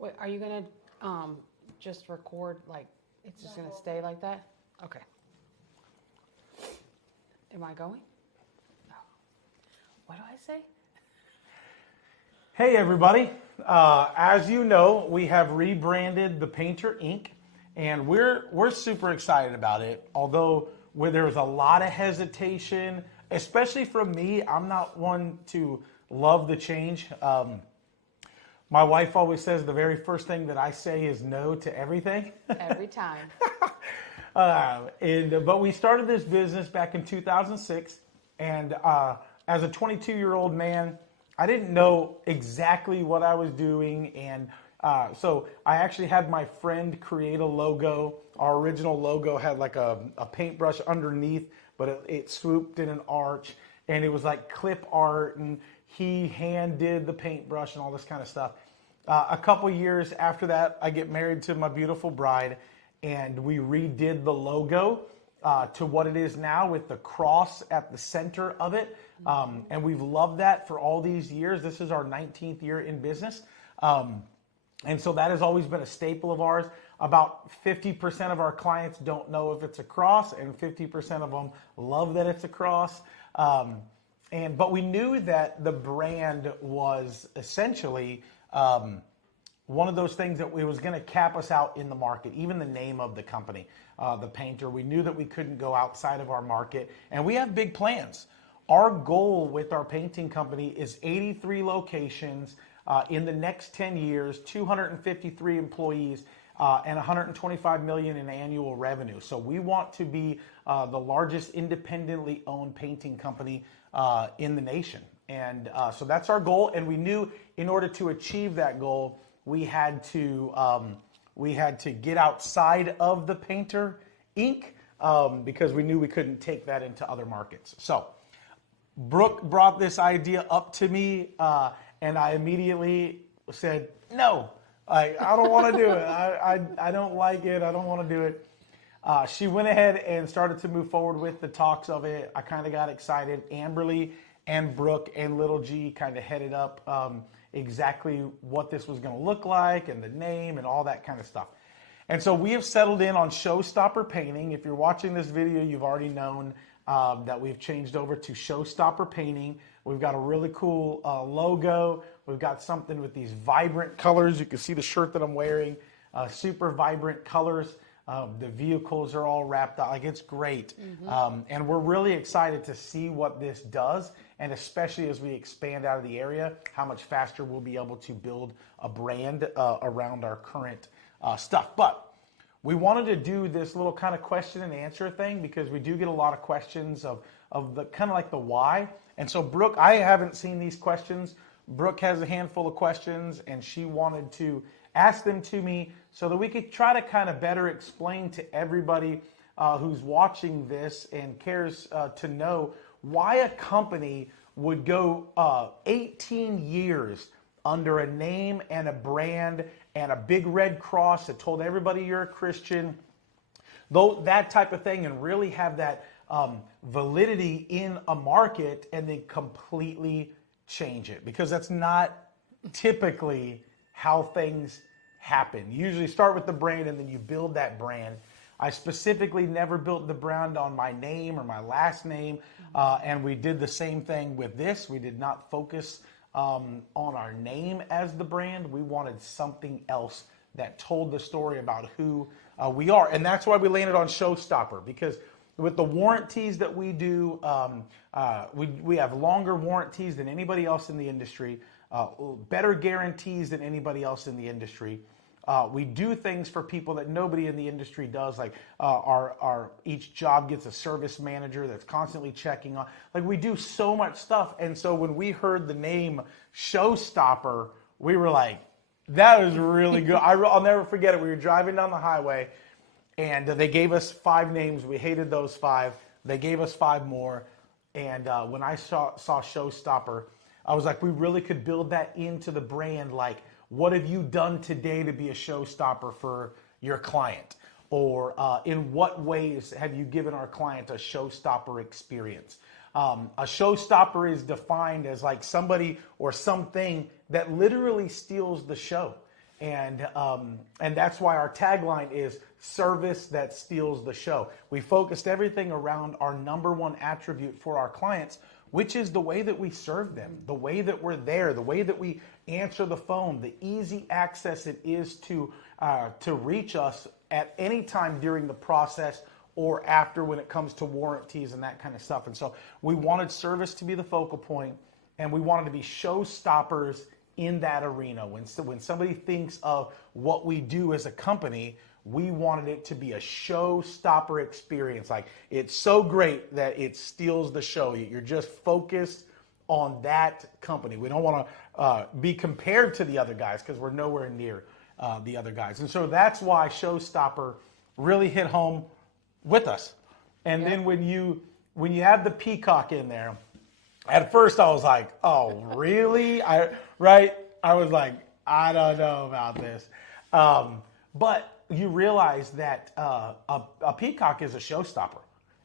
Wait, are you gonna just record like it's just gonna stay like that? Okay. Am I going? No. What do I say? Hey everybody, as you know, we have rebranded the Painter Inc. and we're super excited about it. Although where there was a lot of hesitation, especially from me, I'm not one to love the change. My wife always says the very first thing that I say is no to everything. Every time. But we started this business back in 2006, and as a 22-year-old man, I didn't know exactly what I was doing, and so I actually had my friend create a logo. Our original logo had like a paintbrush underneath, but it swooped in an arch, and it was like clip art, and he hand did the paintbrush and all this kind of stuff. A couple years after that, I get married to my beautiful bride, and we redid the logo to what it is now with the cross at the center of it. And we've loved that for all these years. This is our 19th year in business. And so that has always been a staple of ours. About 50% of our clients don't know if it's a cross, and 50% of them love that it's a cross. But we knew that the brand was essentially one of those things that it was going to cap us out in the market, even the name of the company, the Painter. We knew that we couldn't go outside of our market, and we have big plans. Our goal with our painting company is 83 locations in the next 10 years, 253 employees, and 125 million in annual revenue. So we want to be the largest independently owned painting company in the nation. And so that's our goal. And we knew in order to achieve that goal, we had to get outside of the Painter Inc. Because we knew we couldn't take that into other markets. So Brooke brought this idea up to me, and I immediately said, no, I don't want to do it. I don't like it. I don't want to do it. She went ahead and started to move forward with the talks of it. I kind of got excited. Amberly and Brooke and Little G kind of headed up exactly what this was going to look like and the name and all that kind of stuff. And so we have settled in on Showstopper Painting. If you're watching this video, you've already known that we've changed over to Showstopper Painting. We've got a really cool logo. We've got something with these vibrant colors. You can see the shirt that I'm wearing, super vibrant colors. The vehicles are all wrapped out. Like, it's great. Mm-hmm. And we're really excited to see what this does. And especially as we expand out of the area, how much faster we'll be able to build a brand around our current stuff. But we wanted to do this little kind of question and answer thing because we do get a lot of questions of the kind of like the why. And so Brooke, I haven't seen these questions. Brooke has a handful of questions, and she wanted to ask them to me so that we could try to kind of better explain to everybody who's watching this and cares to know why a company would go 18 years under a name and a brand and a big red cross that told everybody you're a Christian, though that type of thing, and really have that validity in a market and then completely change it, because that's not typically how things happen. You usually start with the brand and then you build that brand. I specifically never built the brand on my name or my last name, and we did the same thing with this. We did not focus on our name as the brand. We wanted something else that told the story about who we are, and that's why we landed on Showstopper, because with the warranties that we do, we have longer warranties than anybody else in the industry, better guarantees than anybody else in the industry. We do things for people that nobody in the industry does, like our each job gets a service manager that's constantly checking on. Like, we do so much stuff, and so when we heard the name Showstopper, we were like, that was really good. I'll never forget it. We were driving down the highway, and they gave us 5 names. We hated those 5. They gave us 5 more, and when I saw Showstopper, I was like, we really could build that into the brand. Like, what have you done today to be a showstopper for your client? Or in what ways have you given our client a showstopper experience? A showstopper is defined as like somebody or something that literally steals the show. And that's why our tagline is service that steals the show. We focused everything around our number one attribute for our clients, which is the way that we serve them, the way that we're there, the way that we answer the phone, the easy access it is to reach us at any time during the process or after when it comes to warranties and that kind of stuff. And so we wanted service to be the focal point, and we wanted to be showstoppers in that arena. When somebody thinks of what we do as a company, we wanted it to be a showstopper experience. Like, it's so great that it steals the show. You're just focused on that company. We don't want to be compared to the other guys because we're nowhere near the other guys. And so that's why Showstopper really hit home with us. And then when you have the peacock in there, at first I was like, oh, really? I was like, I don't know about this. But you realize that a peacock is a showstopper.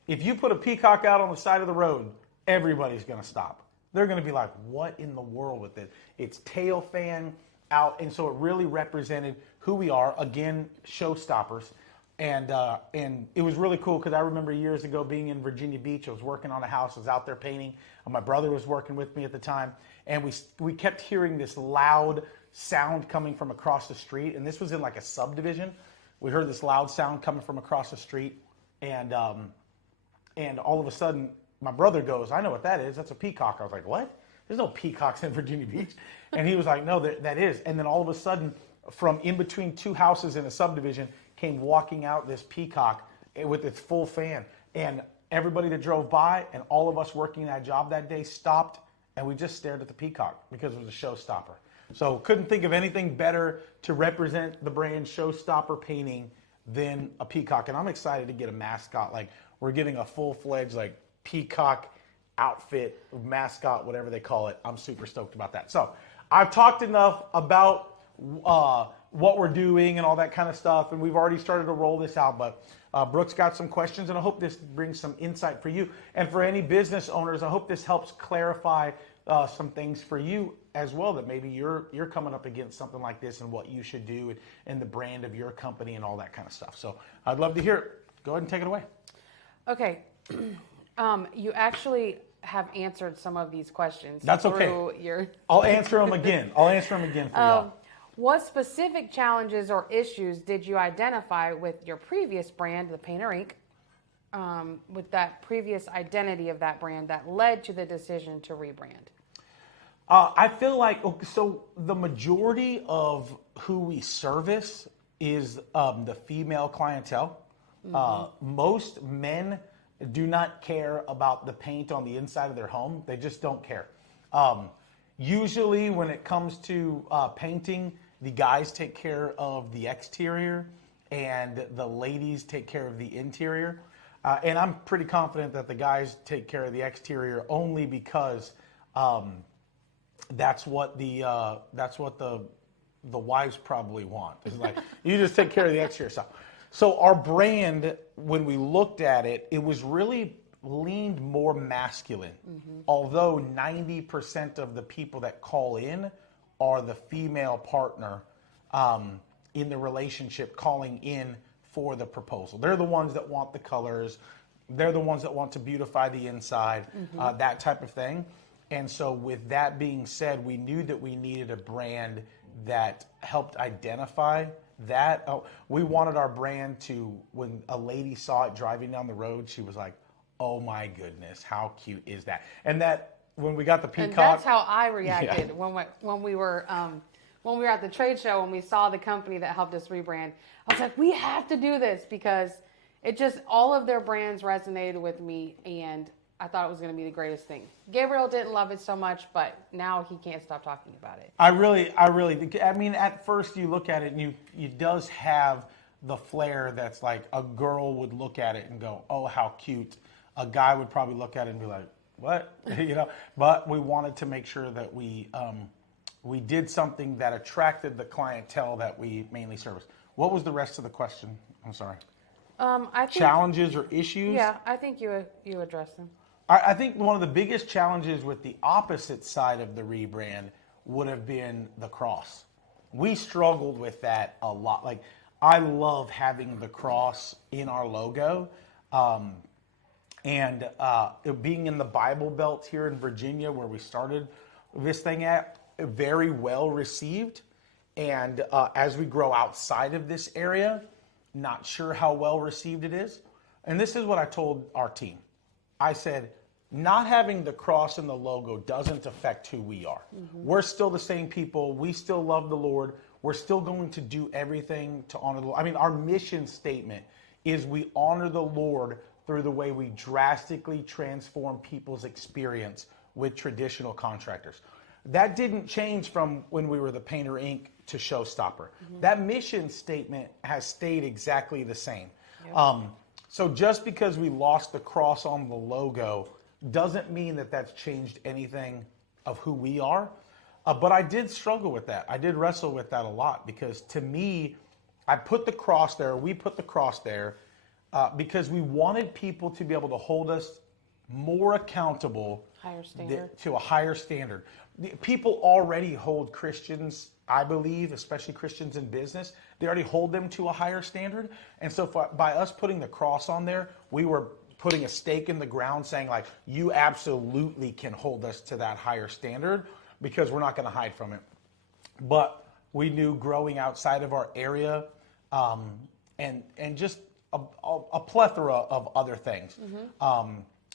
If you put a peacock out on the side of the road, everybody's going to stop. They're going to be like, what in the world with it? It's tail fan out. And so it really represented who we are. Again, showstoppers. And it was really cool because I remember years ago being in Virginia Beach. I was working on a house. I was out there painting. My brother was working with me at the time. And we kept hearing this loud sound coming from across the street. And this was in like a subdivision. We heard this loud sound coming from across the street. And all of a sudden, my brother goes, I know what that is. That's a peacock. I was like, what? There's no peacocks in Virginia Beach. And he was like, no, that is. And then all of a sudden, from in between two houses in a subdivision, came walking out this peacock with its full fan. And everybody that drove by and all of us working that job that day stopped, and we just stared at the peacock because it was a showstopper. So couldn't think of anything better to represent the brand Showstopper Painting than a peacock. And I'm excited to get a mascot. Like, we're getting a full-fledged like peacock outfit, mascot, whatever they call it. I'm super stoked about that. So I've talked enough about what we're doing and all that kind of stuff, and we've already started to roll this out, but Brooke's got some questions, and I hope this brings some insight for you. And for any business owners, I hope this helps clarify some things for you as well, that maybe you're coming up against something like this and what you should do and the brand of your company and all that kind of stuff. So I'd love to hear it. Go ahead and take it away. Okay. You actually have answered some of these questions. That's okay. I'll answer them again. I'll answer them again for y'all. What specific challenges or issues did you identify with your previous brand, the Painter Inc., with that previous identity of that brand that led to the decision to rebrand? I feel like, so the majority of who we service is the female clientele. Mm-hmm. Most men do not care about the paint on the inside of their home. They just don't care. Usually when it comes to painting, the guys take care of the exterior and the ladies take care of the interior. And I'm pretty confident that the guys take care of the exterior only because that's what the wives probably want. It's like, you just take care of the exterior stuff. So our brand, when we looked at it, it was really leaned more masculine. Mm-hmm. Although 90% of the people that call in are the female partner in the relationship calling in for the proposal. They're the ones that want the colors. They're the ones that want to beautify the inside, mm-hmm. That type of thing. And so with that being said, we knew that we needed a brand that helped identify that. We wanted our brand to, when a lady saw it driving down the road, she was like, oh my goodness, how cute is that? And that when we got the peacock. And that's how I reacted when we were at the trade show, when we saw the company that helped us rebrand. I was like, we have to do this because it just, all of their brands resonated with me, and I thought it was going to be the greatest thing. Gabriel didn't love it so much, but now he can't stop talking about it. I mean, at first you look at it and it does have the flair that's like a girl would look at it and go, oh, how cute. A guy would probably look at it and be like, what? But we wanted to make sure that we did something that attracted the clientele that we mainly service. What was the rest of the question? I'm sorry. I think, challenges or issues? Yeah, I think you addressed them. I think one of the biggest challenges with the opposite side of the rebrand would have been the cross. we struggled with that a lot. Like, I love having the cross in our logo. And being in the Bible Belt here in Virginia, where we started this thing at, very well received. And as we grow outside of this area, not sure how well received it is. And this is what I told our team. I said, not having the cross in the logo doesn't affect who we are. We're still the same people. We still love the Lord. We're still going to do everything to honor the Lord. I mean, our mission statement is we honor the Lord through the way we drastically transform people's experience with traditional contractors. That didn't change from when we were the Painter Inc. to Showstopper. That mission statement has stayed exactly the same. Yep. So just because we lost the cross on the logo doesn't mean that that's changed anything of who we are. But I did struggle with that. I did wrestle with that a lot, because to me, I put the cross there, we put the cross there, because we wanted people to be able to hold us more accountable to a higher standard. People already hold Christians, I believe, especially Christians in business, they already hold them to a higher standard. And so by us putting the cross on there, we were putting a stake in the ground saying, like, you absolutely can hold us to that higher standard, because we're not going to hide from it. But we knew growing outside of our area, and just a plethora of other things.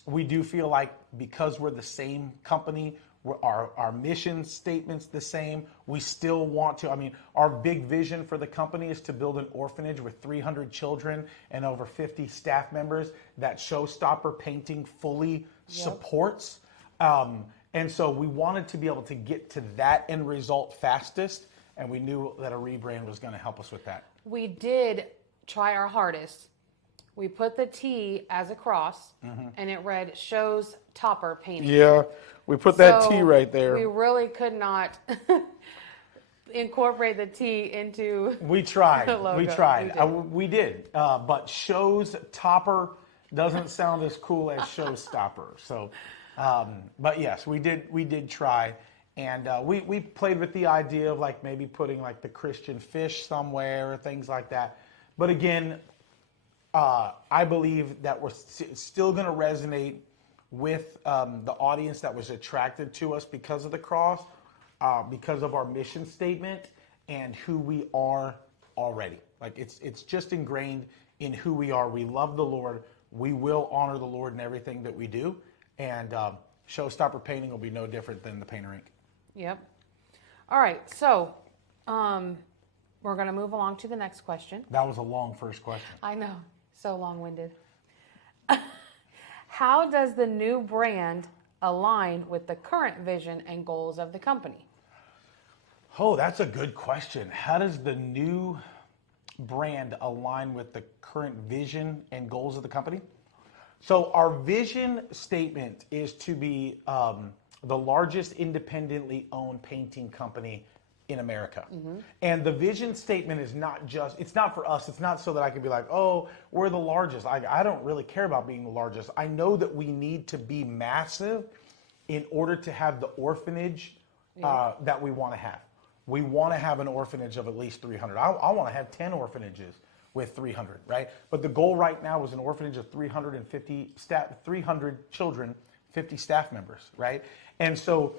We do feel like, because we're the same company, our mission statement's the same, we still want to, I mean, our big vision for the company is to build an orphanage with 300 children and over 50 staff members that Showstopper Painting fully supports. And so we wanted to be able to get to that end result fastest, and we knew that a rebrand was going to help us with that. We did try our hardest. We put the T as a cross, and it read Showstopper Painting. Yeah, we put that T right there. We really could not incorporate the T into We tried. the logo. We tried. We did. But Showstopper doesn't sound as cool as Showstopper. So, but yes, we did try. And we played with the idea of, like, maybe putting, like, the Christian fish somewhere or things like that. But again, I believe that we're still going to resonate with the audience that was attracted to us because of the cross, because of our mission statement and who we are already. Like, it's just ingrained in who we are. We love the Lord. We will honor the Lord in everything that we do. And Showstopper Painting will be no different than the Painter Inc. Yep. All right. So we're going to move along to the next question. That was a long first question. I know. So long-winded. How does the new brand align with the current vision and goals of the company? Oh, that's a good question. How does the new brand align with the current vision and goals of the company? So our vision statement is to be the largest independently owned painting company in America. And the vision statement is not just, it's not for us. It's not so that I can be like, oh, we're the largest. I don't really care about being the largest. I know that we need to be massive in order to have the orphanage that we want to have. We want to have an orphanage of at least 300. I want to have 10 orphanages with 300, right? But the goal right now is an orphanage of 350 300 children, 50 staff members, right? And so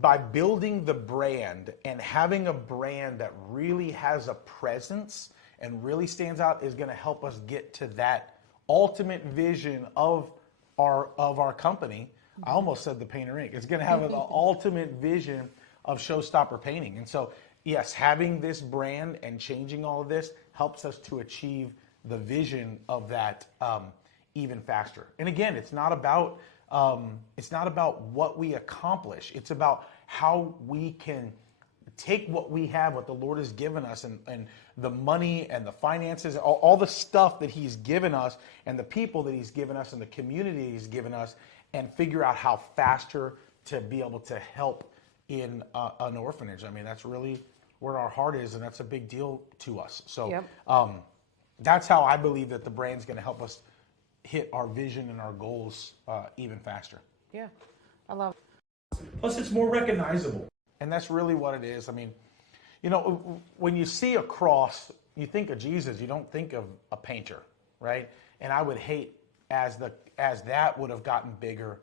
by building the brand and having a brand that really has a presence and really stands out is going to help us get to that ultimate vision of our company. I almost said the Painter Inc. It's going to have an ultimate vision of Showstopper Painting. And so, yes, having this brand and changing all of this helps us to achieve the vision of that even faster. And again, it's not about what we accomplish. It's about how we can take what we have, what the Lord has given us, and the money and the finances, all the stuff that He's given us, and the people that He's given us, and the community He's given us, and figure out how faster to be able to help in an orphanage. I mean, that's really where our heart is, and that's a big deal to us. So that's how I believe that the brand's going to help us hit our vision and our goals even faster. Yeah, I love it. Plus, it's more recognizable. And that's really what it is. I mean, You know, when you see a cross, you think of Jesus. You don't think of a painter, right? And I would hate as that would have gotten bigger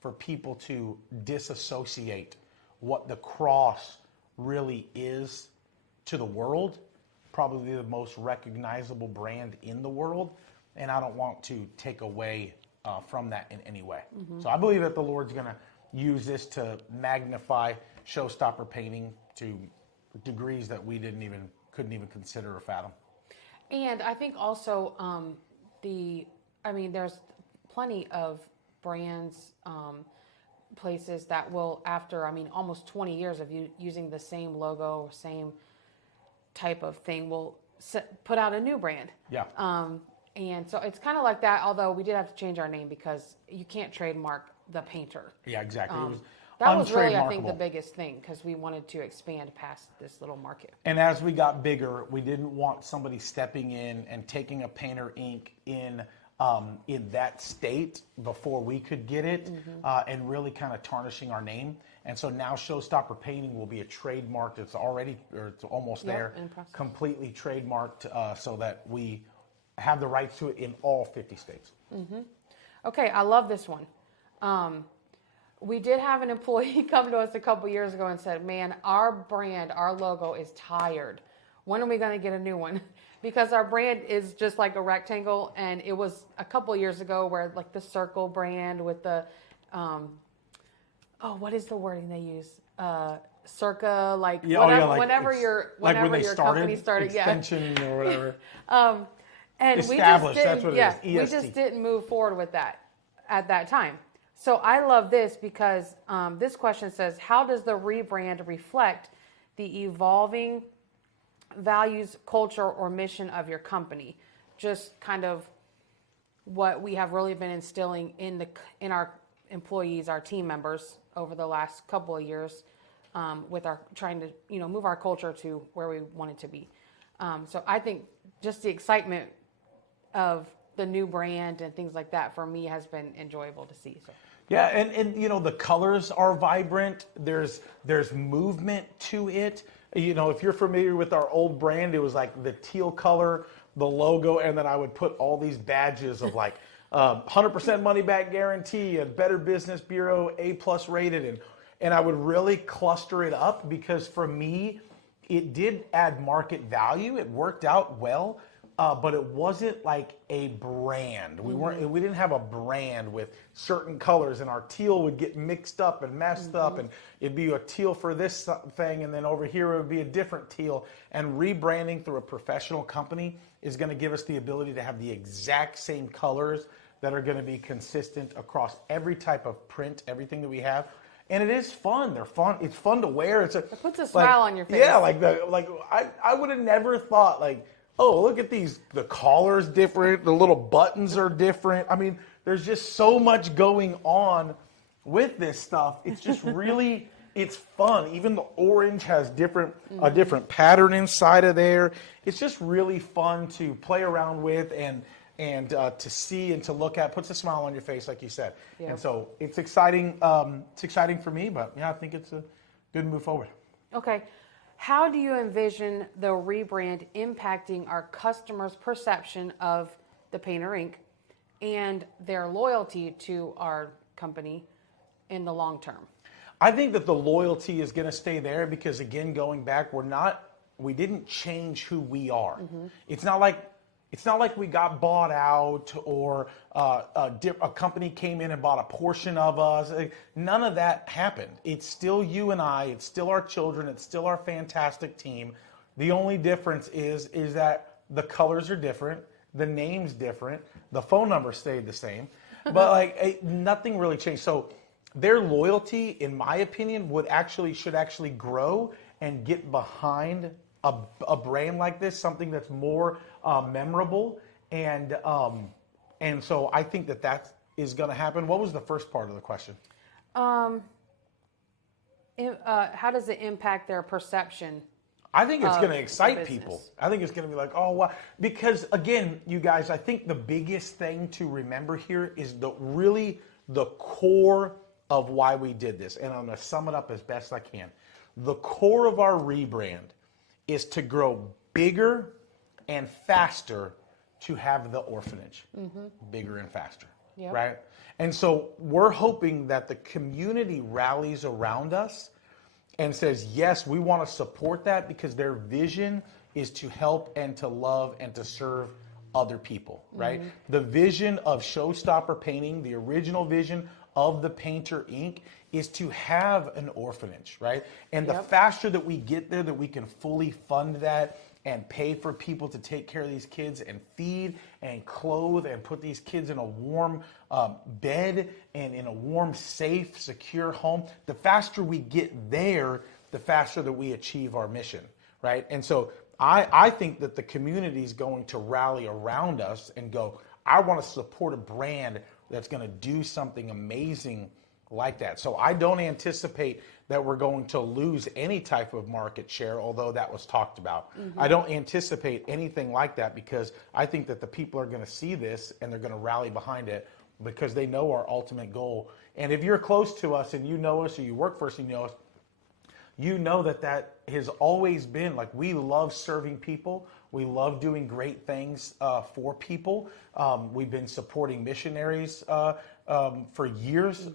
for people to disassociate what the cross really is to the world, probably the most recognizable brand in the world, and I don't want to take away from that in any way. So I believe that the Lord's going to use this to magnify Showstopper painting to degrees that we couldn't even consider or fathom. And I think also there's plenty of brands, places that will, after almost 20 years of using the same logo, same type of thing, will put out a new brand. Yeah. And so it's kind of like that, although we did have to change our name because you can't trademark the painter. Yeah, exactly. That was really, I think, the biggest thing because we wanted to expand past this little market. And as we got bigger, we didn't want somebody stepping in and taking a painter ink in that state before we could get it, and really kind of tarnishing our name. And so now Showstopper Painting will be a trademark. It's already, or it's almost there, completely trademarked, so that we have the rights to it in all 50 states. Okay, I love this one. We did have an employee come to us a couple years ago and said, man, our brand, our logo is tired. When are we going to get a new one? Because our brand is just like a rectangle, and it was a couple years ago where like the circle brand with the, what is the wording they use? Circa, whenever your company started, extension or whatever. And established, that's what it is. EST. We just didn't move forward with that at that time. So I love this because this question says, how does the rebrand reflect the evolving values, culture, or mission of your company? Just kind of what we have really been instilling in our employees, our team members over the last couple of years, with our trying to move our culture to where we want it to be. So I think just the excitement of the new brand and things like that for me has been enjoyable to see. So. Yeah, and the colors are vibrant. There's movement to it. If you're familiar with our old brand, it was like the teal color, the logo, and then I would put all these badges of like 100% money back guarantee, and Better Business Bureau, A+ rated, and I would really cluster it up because for me, it did add market value. It worked out well. But it wasn't like a brand. We didn't have a brand with certain colors, and our teal would get mixed up and messed up, and it'd be a teal for this thing, and then over here it would be a different teal. And rebranding through a professional company is going to give us the ability to have the exact same colors that are going to be consistent across every type of print, everything that we have. And it is fun. They're fun. It's fun to wear. It puts a smile on your face. Yeah, I would have never thought oh, look at these. The collar's different. The little buttons are different. I mean, there's just so much going on with this stuff. It's just really, it's fun. Even the orange has a different pattern inside of there. It's just really fun to play around with and to see and to look at. Puts a smile on your face, like you said. Yeah. And so it's exciting. It's exciting for me, but yeah, I think it's a good move forward. Okay. How do you envision the rebrand impacting our customers' perception of the Painter Inc. and their loyalty to our company in the long term? I think that the loyalty is going to stay there because, again, going back, we didn't change who we are. It's not like we got bought out or a company came in and bought a portion of us. None of that happened. It's still you and I. It's still our children. It's still our fantastic team. The only difference is that the colors are different, the name's different, the phone number stayed the same, but nothing really changed. So their loyalty, in my opinion, should actually grow and get behind a brand like this, something that's more memorable, and so I think that is going to happen. What was the first part of the question? How does it impact their perception? I think it's going to excite people. I think it's going to be like, oh, wow. Because, again, you guys, I think the biggest thing to remember here is the core of why we did this. And I'm going to sum it up as best I can. The core of our rebrand is to grow bigger and faster to have the orphanage bigger and faster, Yep. right? And so we're hoping that the community rallies around us and says, yes, we want to support that because their vision is to help and to love and to serve other people, right? The vision of Showstopper Painting, the original vision of the Painter Inc., is to have an orphanage, right? And the faster that we get there, that we can fully fund that and pay for people to take care of these kids and feed and clothe and put these kids in a warm bed and in a warm, safe, secure home, the faster we get there, the faster that we achieve our mission, right? And so I think that the community is going to rally around us and go, I want to support a brand that's going to do something amazing like that. So I don't anticipate that we're going to lose any type of market share, although that was talked about. I don't anticipate anything like that because I think that the people are going to see this and they're going to rally behind it because they know our ultimate goal. And if you're close to us and you know us or you work for us and you know us, you know that that has always been, like, we love serving people. We love doing great things for people. We've been supporting missionaries for years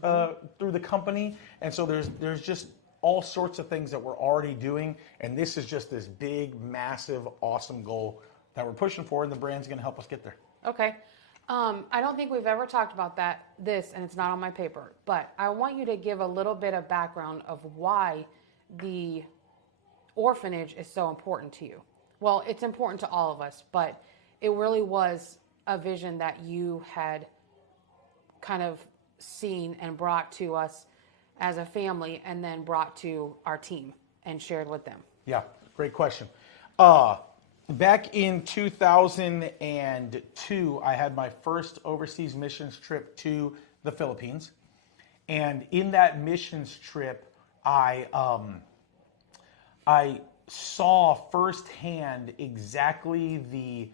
through the company. And so there's just all sorts of things that we're already doing. And this is just this big, massive, awesome goal that we're pushing for, and the brand's going to help us get there. Okay. I don't think we've ever talked about this, and it's not on my paper, but I want you to give a little bit of background of why the orphanage is so important to you. Well, it's important to all of us, but it really was a vision that you had kind of seen and brought to us as a family and then brought to our team and shared with them. Yeah, great question. Back in 2002, I had my first overseas missions trip to the Philippines. And in that missions trip, I saw firsthand exactly the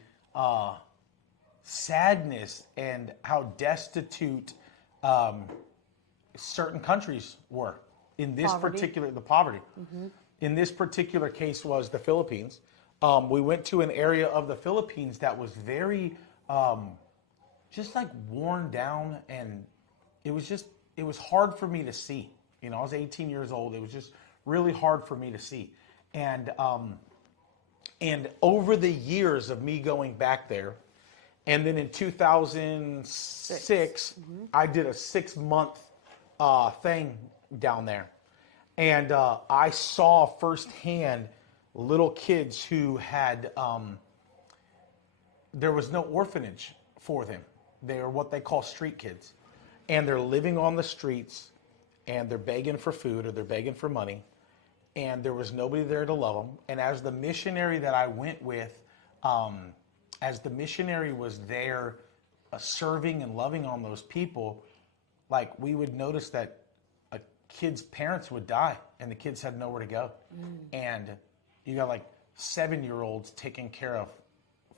sadness and how destitute certain countries were. In this particular, the poverty. In this particular case was the Philippines. We went to an area of the Philippines that was very, just like worn down, and it was hard for me to see. You know, I was 18 years old. It was just really hard for me to see. And over the years of me going back there, and then in 2006, I did a 6-month thing down there. And I saw firsthand little kids who had, there was no orphanage for them. They are what they call street kids. And they're living on the streets, and they're begging for food or they're begging for money. And there was nobody there to love them. And as the missionary that I went with, as the missionary was there serving and loving on those people, like, we would notice that a kid's parents would die and the kids had nowhere to go. And you got like 7-year-olds taking care of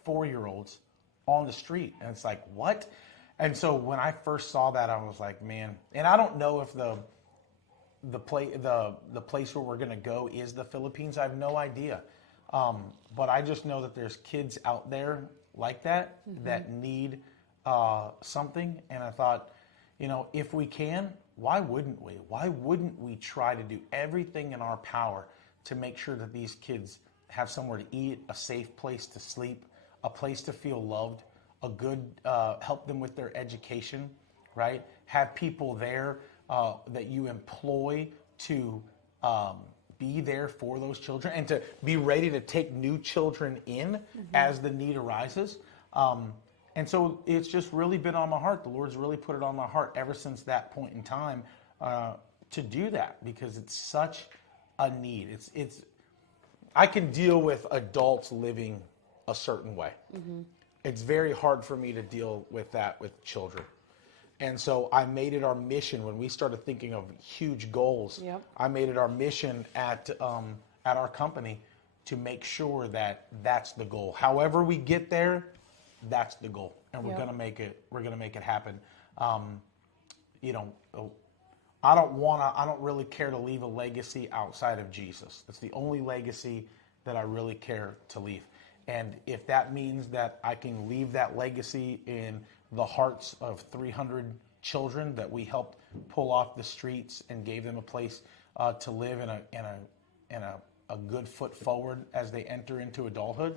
4-year-olds on the street. And it's like, what? And so when I first saw that, I was like, man, and I don't know if the place where we're going to go is the Philippines. I have no idea. But I just know that there's kids out there like that that need something. And I thought, you know, if we can, why wouldn't we? Why wouldn't we try to do everything in our power to make sure that these kids have somewhere to eat, a safe place to sleep, a place to feel loved, a good, help them with their education, right? Have people there that you employ to be there for those children and to be ready to take new children in as the need arises. And so it's just really been on my heart. The Lord's really put it on my heart ever since that point in time to do that, because it's such a need. I can deal with adults living a certain way. It's very hard for me to deal with that with children. And so I made it our mission when we started thinking of huge goals. I made it our mission at our company to make sure that that's the goal. However we get there, that's the goal, and we're gonna make it. We're gonna make it happen. You know, I don't really care to leave a legacy outside of Jesus. That's the only legacy that I really care to leave. And if that means that I can leave that legacy in the hearts of 300 children that we helped pull off the streets and gave them a place to live and a good foot forward as they enter into adulthood,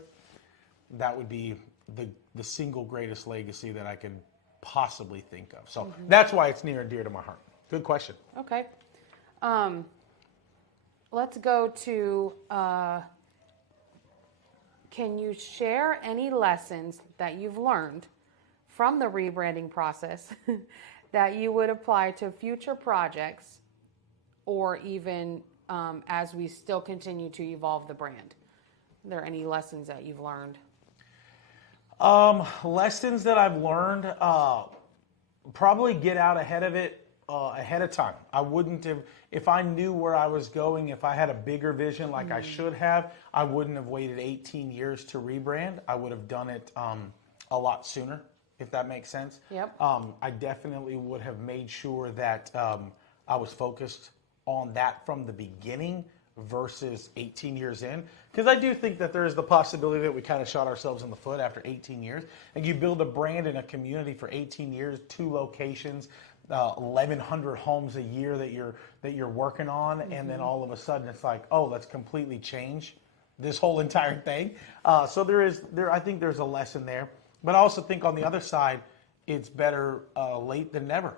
that would be the single greatest legacy that I could possibly think of. So that's why it's near and dear to my heart. Good question. Okay. Let's go to, can you share any lessons that you've learned from the rebranding process that you would apply to future projects or even as we still continue to evolve the brand? Are there any lessons that you've learned? Lessons that I've learned, probably get out ahead of it ahead of time. I wouldn't have, if I knew where I was going, if I had a bigger vision like I should have, I wouldn't have waited 18 years to rebrand. I would have done it a lot sooner, if that makes sense. Yep. I definitely would have made sure that I was focused on that from the beginning versus 18 years in. Because I do think that there is the possibility that we kind of shot ourselves in the foot after 18 years. And you build a brand in a community for 18 years, 2 locations, 1,100 homes a year that you're working on, and then all of a sudden it's like, oh, let's completely change this whole entire thing. So I think there's a lesson there. But I also think on the other side, it's better late than never.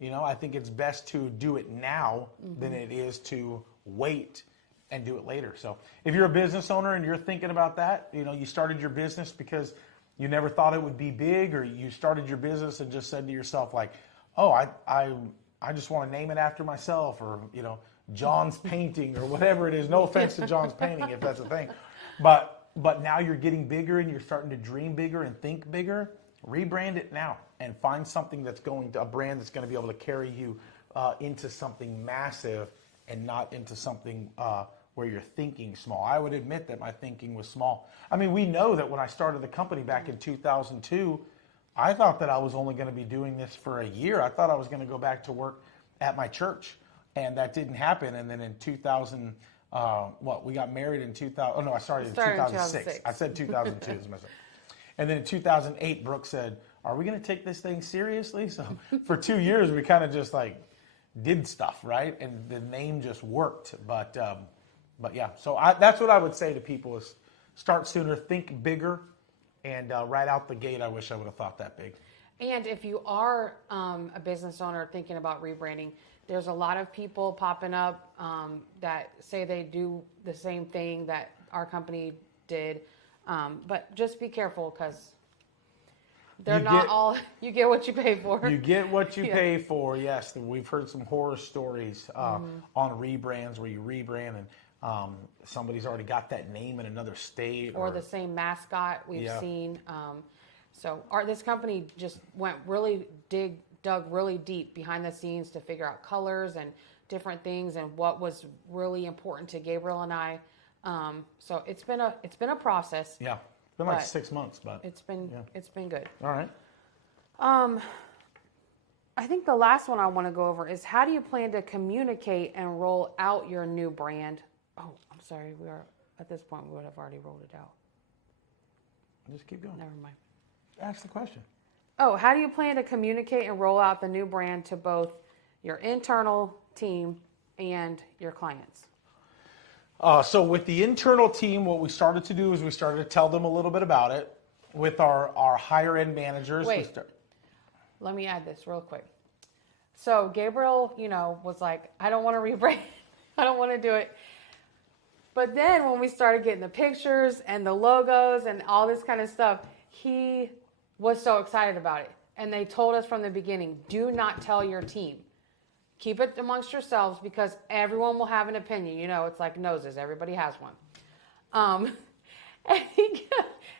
You know, I think it's best to do it now than it is to wait and do it later. So if you're a business owner and you're thinking about that, you know, you started your business because you never thought it would be big, or you started your business and just said to yourself like, oh, I just want to name it after myself, or, you know, John's painting or whatever it is. No offense to John's painting if that's a thing. But now you're getting bigger and you're starting to dream bigger and think bigger. Rebrand it now and find something that's a brand that's going to be able to carry you into something massive and not into something where you're thinking small. I would admit that my thinking was small. I mean, we know that when I started the company back in 2002, I thought that I was only going to be doing this for a year. I thought I was going to go back to work at my church, and that didn't happen. And then in 2000, we got married in 2000. Oh no, I started in 2006. I said 2002 is my mistake. And then in 2008, Brooke said, "Are we going to take this thing seriously?" So for 2 years, we kind of just like did stuff, right? And the name just worked. But yeah, so that's what I would say to people is start sooner, think bigger. And right out the gate, I wish I would have thought that big. And if you are a business owner thinking about rebranding, there's a lot of people popping up that say they do the same thing that our company did. But just be careful, because they're not all, you get what you pay for. You get what you pay for, yes. We've heard some horror stories on rebrands where you rebrand and somebody's already got that name in another state. Or the same mascot we've seen. So this company just dug really deep behind the scenes to figure out colors and different things and what was really important to Gabriel and I. So it's been a process. Yeah, it's been like 6 months, but it's been good. All right. I think the last one I want to go over is, how do you plan to communicate and roll out your new brand? Oh, I'm sorry. At this point, we would have already rolled it out. Just keep going. Never mind. Ask the question. Oh, how do you plan to communicate and roll out the new brand to both your internal team and your clients? So with the internal team, what we started to do is we started to tell them a little bit about it. With our higher end managers. Let me add this real quick. So Gabriel, was like, I don't want to rebrand. I don't want to do it. But then when we started getting the pictures and the logos and all this kind of stuff, he was so excited about it. And they told us from the beginning, do not tell your team. Keep it amongst yourselves, because everyone will have an opinion. It's like noses. Everybody has one. And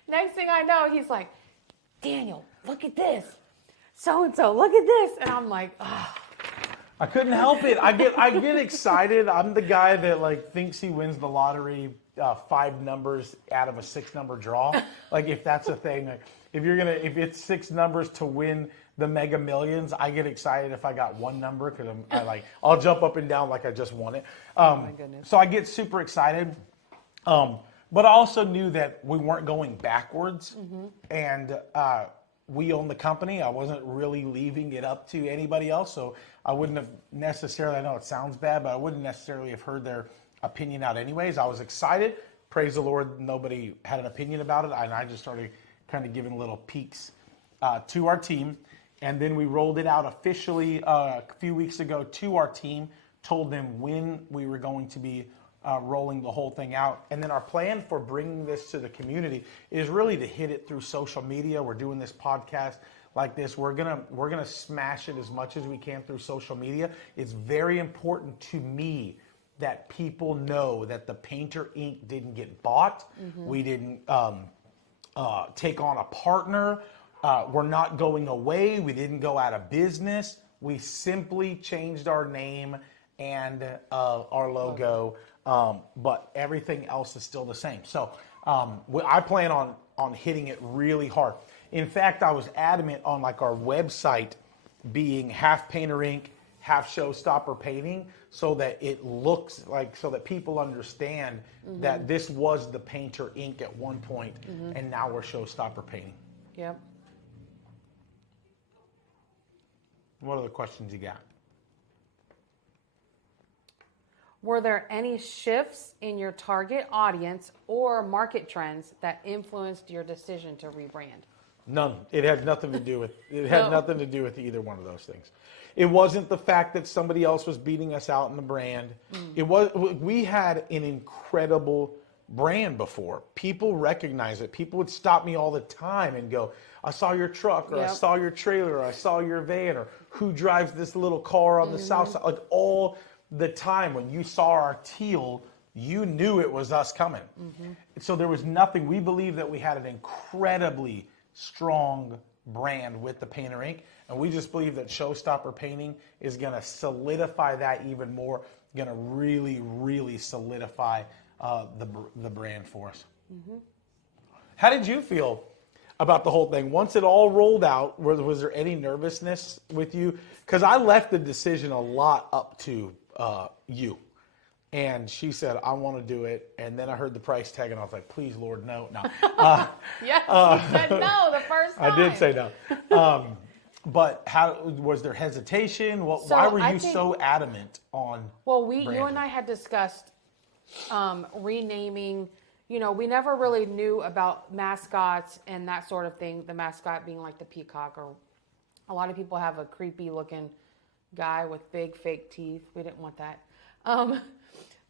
next thing I know, he's like, Daniel, look at this. So-and-so, look at this. And I'm like, oh. I couldn't help it. I get excited. I'm the guy that thinks he wins the lottery 5 numbers out of a 6-number draw. If that's a thing, if it's 6 numbers to win the Mega Millions, I get excited if I got 1 number, because I'll jump up and down like I just won it. Oh my goodness. So I get super excited. But I also knew that we weren't going backwards, and we own the company. I wasn't really leaving it up to anybody else, so I wouldn't have necessarily, I know it sounds bad, but I wouldn't necessarily have heard their opinion out anyways. I was excited. Praise the Lord, nobody had an opinion about it, and I just started kind of giving little peeks to our team. And then we rolled it out officially a few weeks ago to our team, told them when we were going to be rolling the whole thing out. And then our plan for bringing this to the community is really to hit it through social media. We're doing this podcast like this. We're gonna smash it as much as we can through social media. It's very important to me that people know that the Painter Inc. didn't get bought. We didn't take on a partner. We're not going away. We didn't go out of business. We simply changed our name and our logo, but everything else is still the same. So I plan on hitting it really hard. In fact, I was adamant on like our website being half Painter Inc., half Showstopper Painting, so that it looks like, so that people understand that this was the Painter Inc. at one point, and now we're Showstopper Painting. Yep. What other questions you got? Were there any shifts in your target audience or market trends that influenced your decision to rebrand? None. It had nothing to do with nothing to do with either one of those things. It wasn't the fact that somebody else was beating us out in the brand. We had an incredible brand before. People recognize it. People would stop me all the time and go, I saw your truck, or I saw your trailer, or I saw your van, or who drives this little car on the south side. Like all the time when you saw our teal, you knew it was us coming. So there was nothing. We believe that we had an incredibly strong brand with the Painter Inc. And we just believe that Showstopper Painting is going to solidify that even more, going to really, really solidify the brand for us. How did you feel about the whole thing? Once it all rolled out, was there any nervousness with you? Because I left the decision a lot up to you. And she said, I want to do it. And then I heard the price tag, and I was like, please, Lord, no. Yes, you said no the first time. I did say no. But how was there hesitation? Why were you so adamant on branding? You and I had discussed renaming. You know, we never really knew about mascots and that sort of thing. The mascot being like the peacock, or a lot of people have a creepy looking guy with big fake teeth. We didn't want that.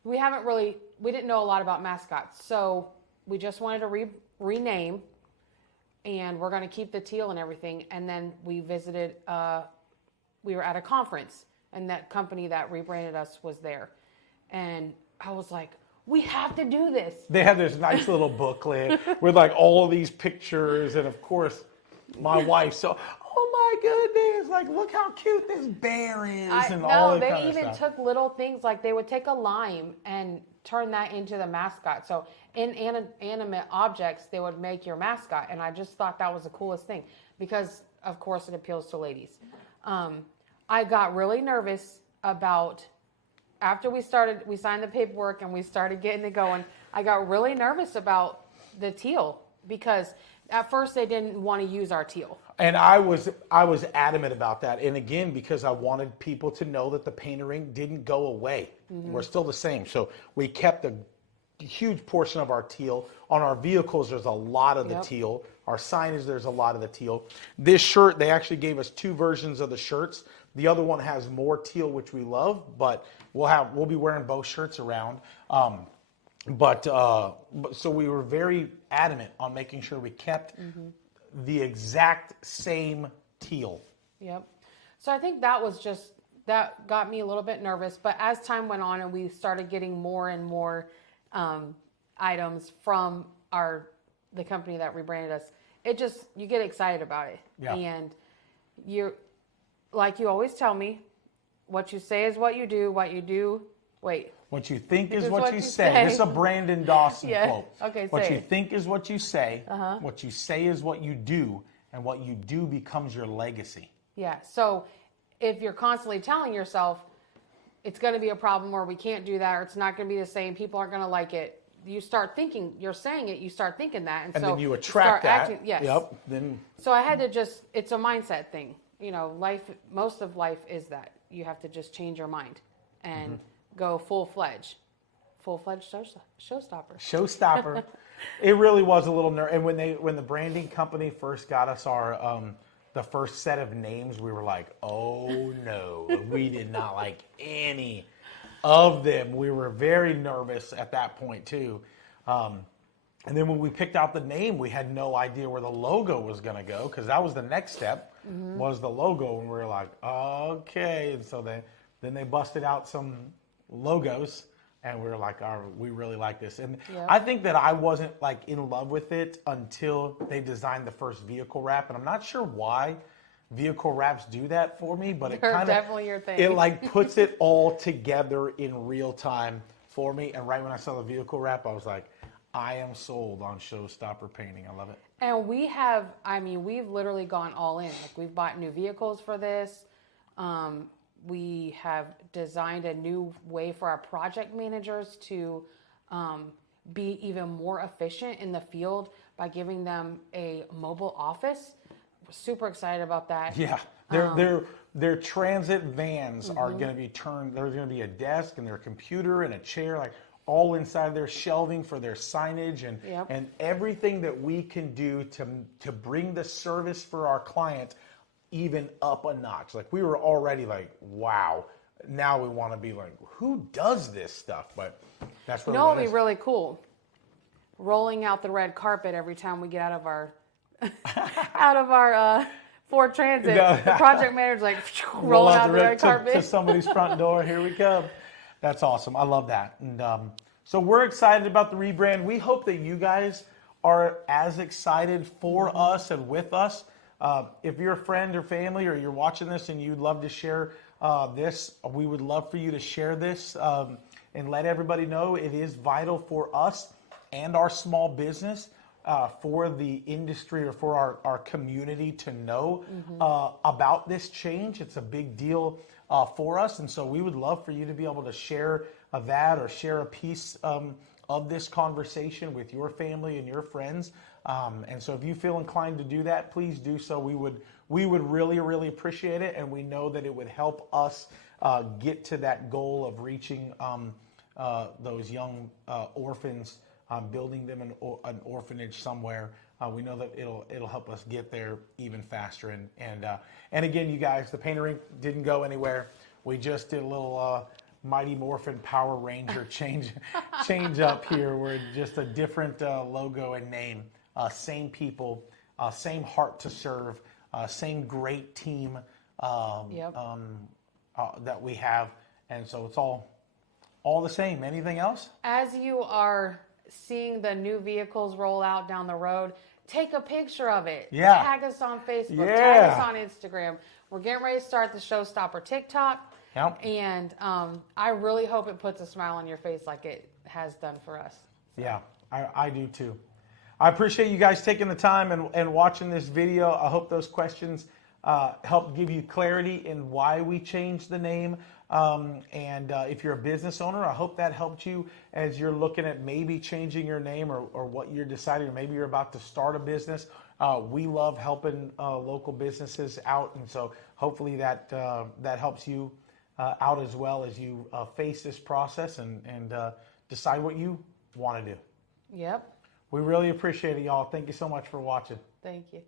We didn't know a lot about mascots. So we just wanted to rename, and we're going to keep the teal and everything. And then we visited, we were at a conference, and that company that rebranded us was there. And I was like, we have to do this. They had this nice little booklet with like all of these pictures, and of course, my wife. So, oh my goodness! Like, look how cute this bear is, all that kind of stuff. They even took little things, like they would take a lime and turn that into the mascot. So, in inanimate objects, they would make your mascot, and I just thought that was the coolest thing because, of course, it appeals to ladies. I got really nervous about. After we signed the paperwork and we started getting it going, I got really nervous about the teal because at first they didn't want to use our teal. And I was adamant about that. And again, because I wanted people to know that the Painter Inc. didn't go away. We're still the same. So we kept a huge portion of our teal. On our vehicles, there's a lot of the teal. Our signage, there's a lot of the teal. This shirt, they actually gave us 2 versions of the shirts. The other one has more teal, which we love, but we'll be wearing both shirts around. So we were very adamant on making sure we kept the exact same teal. Yep. So I think that got me a little bit nervous, but as time went on and we started getting more and more items from the company that rebranded us, you get excited about it. Yeah. And like you always tell me, what you say is what you do. What you think is what you say. This is a Brandon Dawson quote. Okay, what you think is what you say. What you say is what you do. And what you do becomes your legacy. Yeah. So if you're constantly telling yourself it's going to be a problem, or we can't do that, or it's not going to be the same, people aren't going to like it, you start thinking, you're saying it, you start thinking that. And so then you attract start that. acting, yes. Yep. Then. So I had to it's a mindset thing. Most of life is that. You have to just change your mind and go full-fledged showstopper. Showstopper. It really was a little and when the branding company first got us our the first set of names, we were like, oh no, we did not like any of them. We were very nervous at that point too. And then when we picked out the name, we had no idea where the logo was going to go, because that was the next step, was the logo. And we were like, okay. And so then they busted out some logos, and we were like, oh, we really like this. And I think that I wasn't like in love with it until they designed the first vehicle wrap. And I'm not sure why vehicle wraps do that for me, but it kind of definitely your thing. It like puts it all together in real time for me. And right when I saw the vehicle wrap, I was like, I am sold on Showstopper painting. I love it. And we've literally gone all in. Like, we've bought new vehicles for this. We have designed a new way for our project managers to be even more efficient in the field by giving them a mobile office. We're super excited about that. Yeah, their transit vans are going to be turned. There's going to be a desk and their computer and a chair, like all inside their shelving for their signage and everything that we can do to bring the service for our clients even up a notch. Like, we were already like, wow. Now we want to be like, who does this stuff? But that's what it'd be really cool. Rolling out the red carpet every time we get out of our Ford Transit. The project manager's like rolling out the red carpet to somebody's front door. Here we come. That's awesome. I love that. And so we're excited about the rebrand. We hope that you guys are as excited for us and with us. If you're a friend or family, or you're watching this and you'd love to share this, we would love for you to share this and let everybody know it is vital for us and our small business, for the industry or for our community to know about this change. It's a big deal for us, and so we would love for you to be able to share that or share a piece of this conversation with your family and your friends. And so if you feel inclined to do that, please do so. We would really, really appreciate it, and we know that it would help us get to that goal of reaching those young orphans, building them an orphanage somewhere. We know that it'll help us get there even faster. And again, you guys, the painter ink didn't go anywhere. We just did a little Mighty Morphin Power Ranger change up here. We're just a different logo and name. Same people, same heart to serve, same great team that we have. And so it's all the same. Anything else? As you are seeing the new vehicles roll out down the road, take a picture of it. Yeah. Tag us on Facebook. Tag us on Instagram. We're getting ready to start the Showstopper TikTok. Yep. And I really hope it puts a smile on your face like it has done for us. So. Yeah, I do too. I appreciate you guys taking the time and watching this video. I hope those questions help give you clarity in why we changed the name. And if you're a business owner, I hope that helped you as you're looking at maybe changing your name or what you're deciding, or maybe you're about to start a business. We love helping local businesses out, and so hopefully that helps you out as well as you face this process and decide what you want to do. Yep. We really appreciate it, y'all. Thank you so much for watching. Thank you.